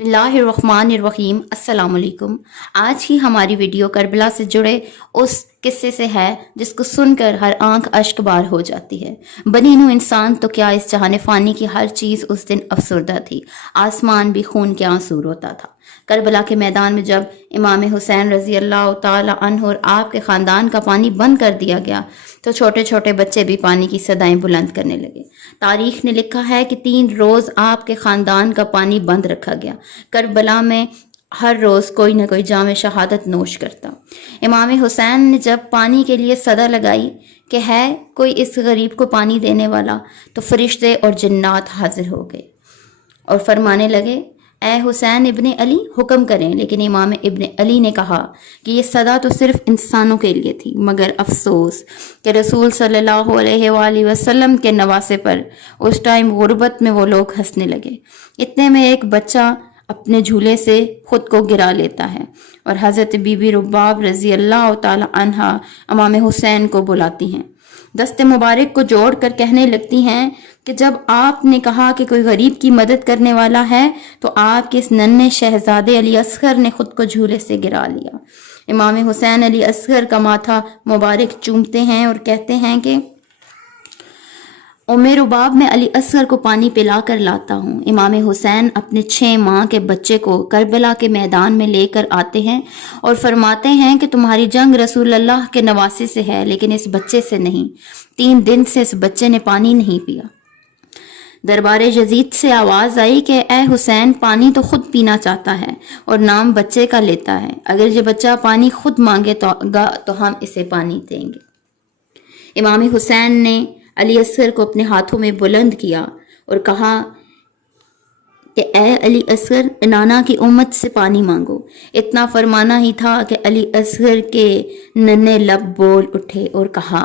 बिस्मिल्लाहिर्रहमानिर्रहीम। अस्सलाम वालेकुम। आज की हमारी वीडियो करबला से जुड़े उस किस्से से है जिसको सुनकर हर आंख अश्क बार हो जाती है। बनी नूं इंसान तो क्या, इस जहान फ़ानी की हर चीज़ उस दिन अफसरदा थी। आसमान भी खून के आंसू रोता था। करबला के मैदान में जब इमाम हुसैन रज़ी अल्लाह ताला अन्हु और आपके ख़ानदान का पानी बंद कर दिया गया तो छोटे छोटे बच्चे भी पानी की सदाएं बुलंद करने लगे। तारीख ने लिखा है कि 3 रोज़ आपके ख़ानदान का पानी बंद रखा गया। करबला में हर रोज़ कोई ना कोई जाम शहादत नोश करता। इमाम हुसैन ने जब पानी के लिए सदा लगाई कि है कोई इस गरीब को पानी देने वाला, तो फरिश्ते और जिन्नात हाजिर हो गए और फरमाने लगे, ए हुसैन इब्ने अली, हुक्म करें। लेकिन इमाम इब्ने अली ने कहा कि ये सदा तो सिर्फ इंसानों के लिए थी, मगर अफसोस कि रसूल सल्लल्लाहु अलैहि वसल्लम के नवासे पर उस टाइम गुर्बत में वो लोग हंसने लगे। इतने में एक बच्चा अपने झूले से खुद को गिरा लेता है और हज़रत बीबी रुबाब रज़ी अल्लाह ताला अन्हा इमाम हुसैन को बुलाती हैं। दस्ते मुबारक को जोड़कर कहने लगती हैं कि जब आपने कहा कि कोई गरीब की मदद करने वाला है तो आपके इस नन्हे शहजादे अली असगर ने खुद को झूले से गिरा लिया। इमाम हुसैन अली असगर का माथा मुबारक चूमते हैं और कहते हैं कि उम्मे रुबाब में अली असगर को पानी पिला कर लाता हूँ। इमाम हुसैन अपने 6 माह के बच्चे को करबला के मैदान में लेकर आते हैं और फरमाते हैं कि तुम्हारी जंग रसूल अल्लाह के नवासे से है, लेकिन इस बच्चे से नहीं। 3 दिन से इस बच्चे ने पानी नहीं पिया। दरबार यजीद से आवाज़ आई कि ए हुसैन, पानी तो खुद पीना चाहता है और नाम बच्चे का लेता है। अगर ये बच्चा पानी खुद मांगे तो हम इसे पानी देंगे। इमाम हुसैन ने अली असगर को अपने हाथों में बुलंद किया और कहा कि ए अली असगर, नाना की उम्मत से पानी मांगो। इतना फरमाना ही था कि अली असगर के नन्हे लब बोल उठे और कहा,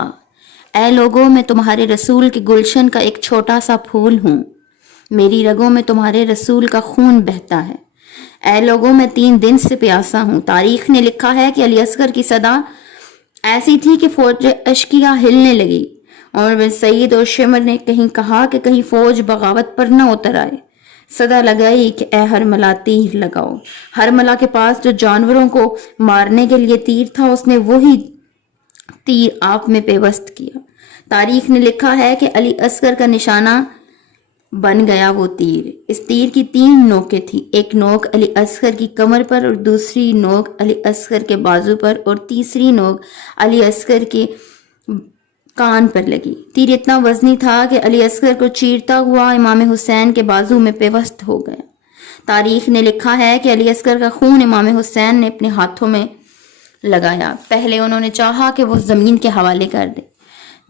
ए लोगों, मैं तुम्हारे रसूल के गुलशन का एक छोटा सा फूल हूँ। मेरी रगों में तुम्हारे रसूल का खून बहता है। ए लोगों, मैं 3 दिन से प्यासा हूँ। तारीख ने लिखा है कि अली असगर की सदा ऐसी थी कि फौज अशकिया हिलने लगी और बिन सईद और शिमर ने कहीं कहा कि कहीं फौज बगावत पर न उतर आए। सदा लगाई कि ए हरमला, तीर लगाओ। हरमला के पास जो जानवरों को मारने के लिए तीर था, उसने वही तीर आप में पेवस्त किया। तारीख ने लिखा है कि अली असगर का निशाना बन गया वो तीर। इस तीर की 3 नोकें थी। एक नोक अली असगर की कमर पर और दूसरी नोक अली असगर के बाजू पर और तीसरी नोक अली असगर के कान पर लगी। तीर इतना वजनी था कि अली असगर को चीरता हुआ इमाम हुसैन के बाजू में पेवस्त हो गया। तारीख ने लिखा है कि अली असगर का खून इमाम हुसैन ने अपने हाथों में लगाया। पहले उन्होंने चाहा कि वो ज़मीन के हवाले कर दे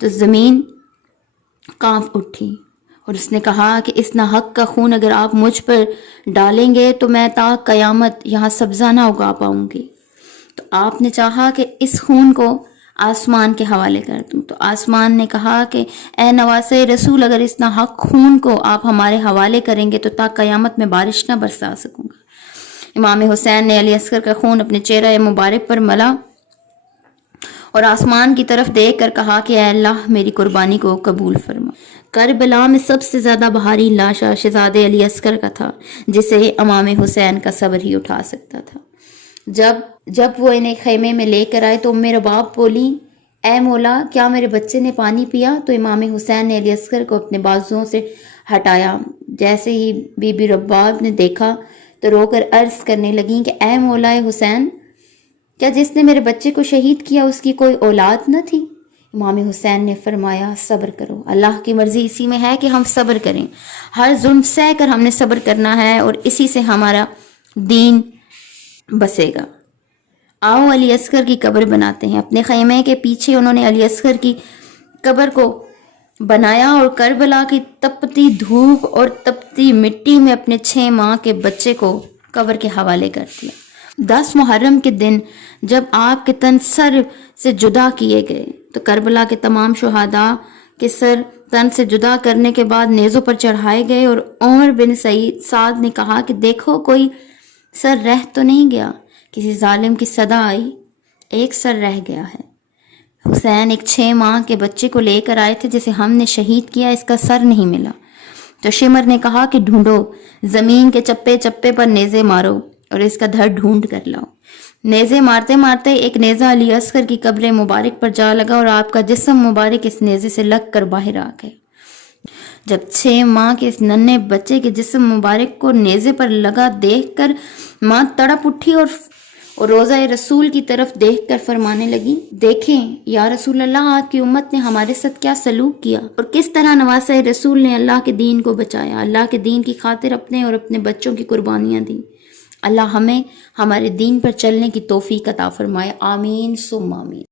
तो ज़मीन कांप उठी और उसने कहा कि इस नाहक का खून अगर आप मुझ पर डालेंगे तो मैं ता क़यामत यहाँ सब्ज़ा ना उगा पाऊंगी। तो आपने चाहा कि इस खून को आसमान के हवाले कर दूं। तो आसमान ने कहा कि ए नवासे रसूल, अगर इस नाहक खून को आप हमारे हवाले करेंगे तो ता क़यामत में बारिश ना बरसा सकूंगा। इमाम हुसैन ने अली असगर का खून अपने चेहरे मुबारक पर मला और आसमान की तरफ देख कर कहा कि ऐ अल्लाह, मेरी कुर्बानी को कबूल फरमा। करबला में सबसे ज़्यादा बहारी लाशा शहजादे अली असगर का था, जिसे इमाम हुसैन का सब्र ही उठा सकता था। जब वो इन्हें खेमे में लेकर आए तो उम्मे रुबाब बोली, ए मौला, क्या मेरे बच्चे ने पानी पिया? तो इमाम हुसैन ने अली असगर को अपने बाजुओं से हटाया। जैसे ही बीबी रुबाब ने देखा तो रोकर अर्ज करने लगी कि ए मौला हुसैन, क्या जिसने मेरे बच्चे को शहीद किया उसकी कोई औलाद न थी? इमाम हुसैन ने फरमाया, सब्र करो, अल्लाह की मर्जी इसी में है कि हम सब्र करें। हर जुल्म सह कर हमने सब्र करना है और इसी से हमारा दीन बसेगा। आओ अली असगर की कब्र बनाते हैं। अपने खैमे के पीछे उन्होंने अली असगर की कब्र को बनाया और करबला की तपती धूप और तपती मिट्टी में अपने 6 माह के बच्चे को कब्र के हवाले कर दिया। 10 मुहर्रम के दिन जब आपके तन सर से जुदा किए गए तो करबला के तमाम शुहादा के सर तन से जुदा करने के बाद नेज़ों पर चढ़ाए गए और उमर बिन साद ने कहा कि देखो, कोई सर रह तो नहीं गया। किसी जालिम की सदा आई, एक सर रह गया है। हुसैन एक 6 माह के बच्चे को लेकर आए थे जिसे हमने शहीद किया, इसका सर नहीं मिला। تو شمر نے کہا کہ ڈھونڈو، زمین کے چپے چپے پر نیزے مارو اور اس کا دھڑ ڈھونڈ کر لاؤ۔ نیزے مارتے مارتے ایک نیزہ علی اصغر کی قبر مبارک پر جا لگا اور آپ کا جسم مبارک اس نیزے سے لگ کر باہر آ گئے۔ جب 6 ماہ کے اس ننھے بچے کے جسم مبارک کو نیزے پر لگا دیکھ کر ماں تڑپ اٹھی اور روضہ رسول کی طرف دیکھ کر فرمانے لگی، دیکھیں یا رسول اللہ، آپ کی امت نے ہمارے ساتھ کیا سلوک کیا اور کس طرح نواسہ رسول نے اللہ کے دین کو بچایا، اللہ کے دین کی خاطر اپنے اور اپنے بچوں کی قربانیاں دیں۔ اللہ ہمیں ہمارے دین پر چلنے کی توفیق عطا فرمائے، آمین ثم آمین۔